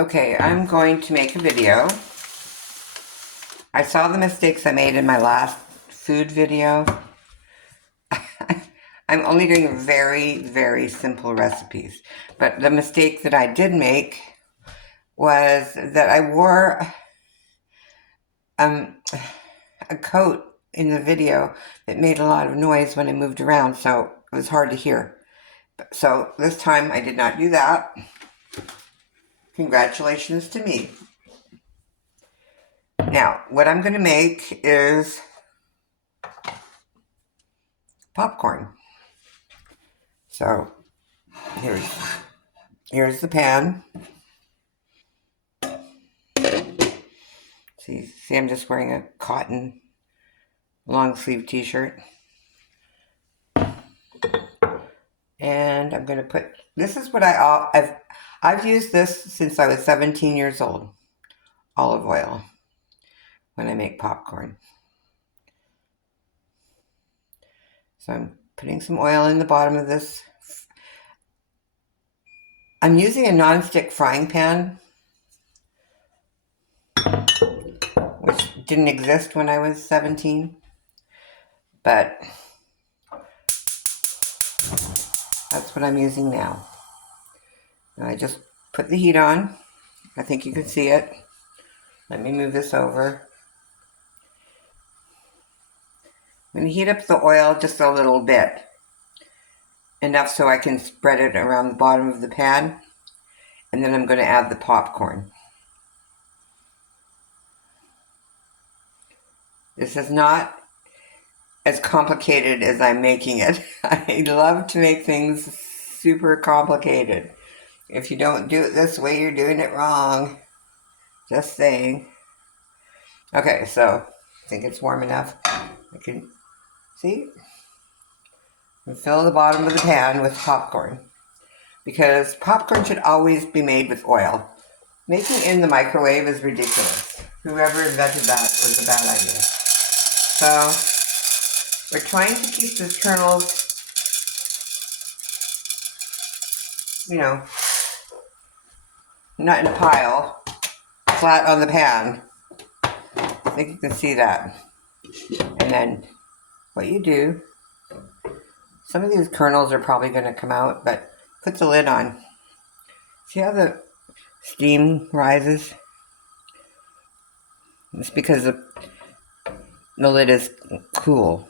Okay, I'm going to make a video. I saw the mistakes I made in my last food video. I'm only doing very, very simple recipes. But the mistake that I did make was that I wore a coat in the video that made a lot of noise when I moved around, so it was hard to hear. So this time I did not do that. Congratulations to me. Now, what I'm going to make is popcorn. So here's the pan. See, I'm just wearing a cotton long sleeve t-shirt. And I'm going to put, this is what I've used this since I was 17 years old. Olive oil when I make popcorn. So I'm putting some oil in the bottom of this. I'm using a non-stick frying pan, which didn't exist when I was 17, but that's what I'm using now. And I just put the heat on. I think you can see it. Let me move this over. I'm going to heat up the oil just a little bit. Enough so I can spread it around the bottom of the pan. And then I'm going to add the popcorn. This is not as complicated as I'm making it. I love to make things super complicated. If you don't do it this way, you're doing it wrong. Just saying. Okay, so I think it's warm enough. I can see and fill the bottom of the pan with popcorn, because popcorn should always be made with oil. Making in the microwave is ridiculous. Whoever invented that was a bad idea. So we're trying to keep the kernels, not in a pile, flat on the pan. I think you can see that. And then what you do, some of these kernels are probably going to come out, but put the lid on. See how the steam rises? It's because the lid is cool.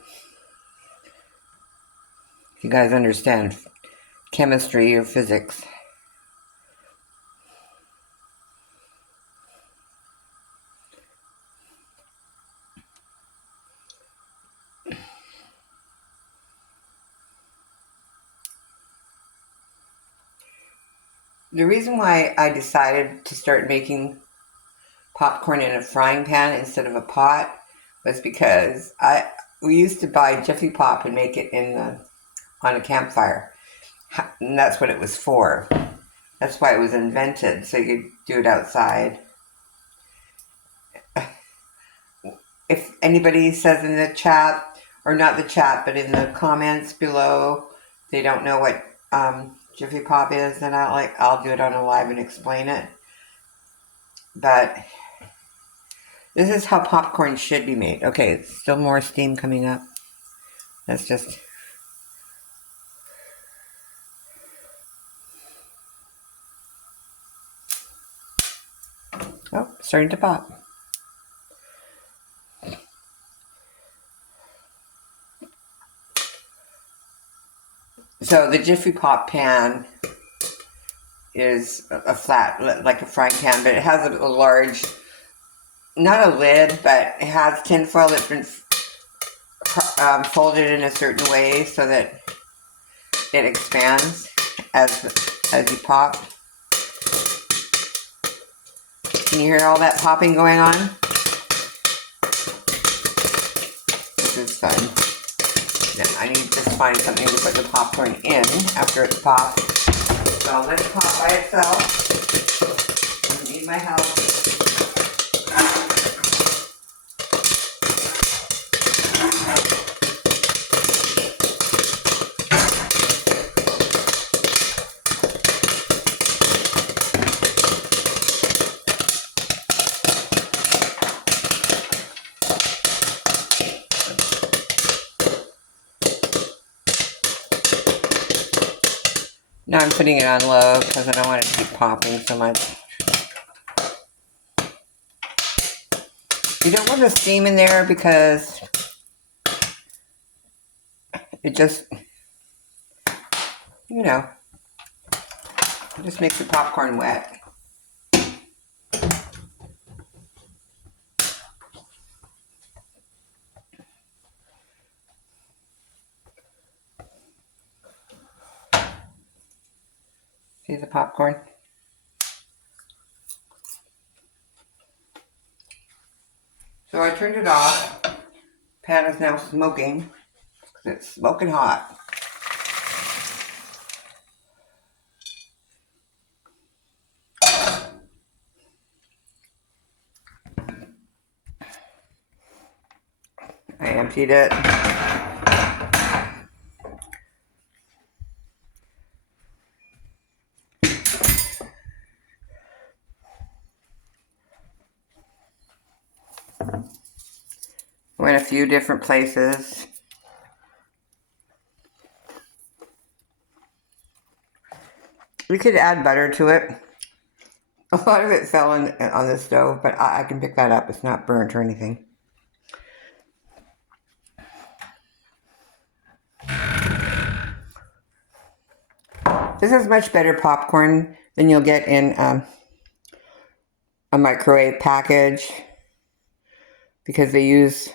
If you guys understand chemistry or physics. The reason why I decided to start making popcorn in a frying pan instead of a pot was because we used to buy Jiffy Pop and make it on a campfire. And that's what it was for. That's why it was invented, so you could do it outside. If anybody says in the chat, or not the chat, but in the comments below, they don't know what Jiffy Pop is, then I'll do it on a live and explain it. But this is how popcorn should be made. Okay, still more steam coming up. That's just... Oh, starting to pop. So the Jiffy Pop pan is a flat, like a frying pan, but it has a large, not a lid, but it has tinfoil that's been folded in a certain way so that it expands as you pop. Can you hear all that popping going on? This is fun. Now I need to find something to put the popcorn in after it's popped. So I'll let it pop by itself. I don't need my help. Now I'm putting it on low because I don't want it to keep popping so much. You don't want the steam in there because it just, you know, it just makes the popcorn wet. See the popcorn? So I turned it off. Pan is now smoking. It's smoking hot. I emptied it. Went a few different places. We could add butter to it. A lot of it fell on the stove, but I can pick that up. It's not burnt or anything. This is much better popcorn than you'll get in a microwave package because they use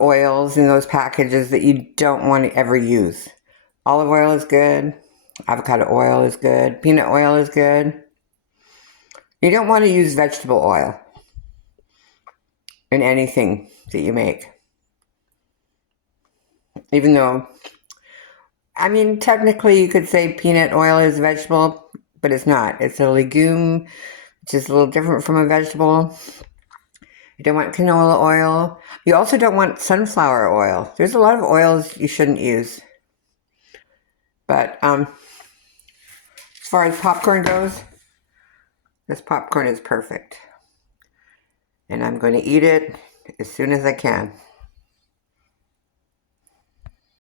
oils in those packages that you don't want to ever use. Olive oil is good. Avocado oil is good. Peanut oil is good. You don't want to use vegetable oil in anything that you make. Even though, I mean, technically you could say peanut oil is vegetable, but it's not. It's a legume, which is a little different from a vegetable. You don't want canola oil. You also don't want sunflower oil. There's a lot of oils you shouldn't use. But as far as popcorn goes, this popcorn is perfect. And I'm going to eat it as soon as I can.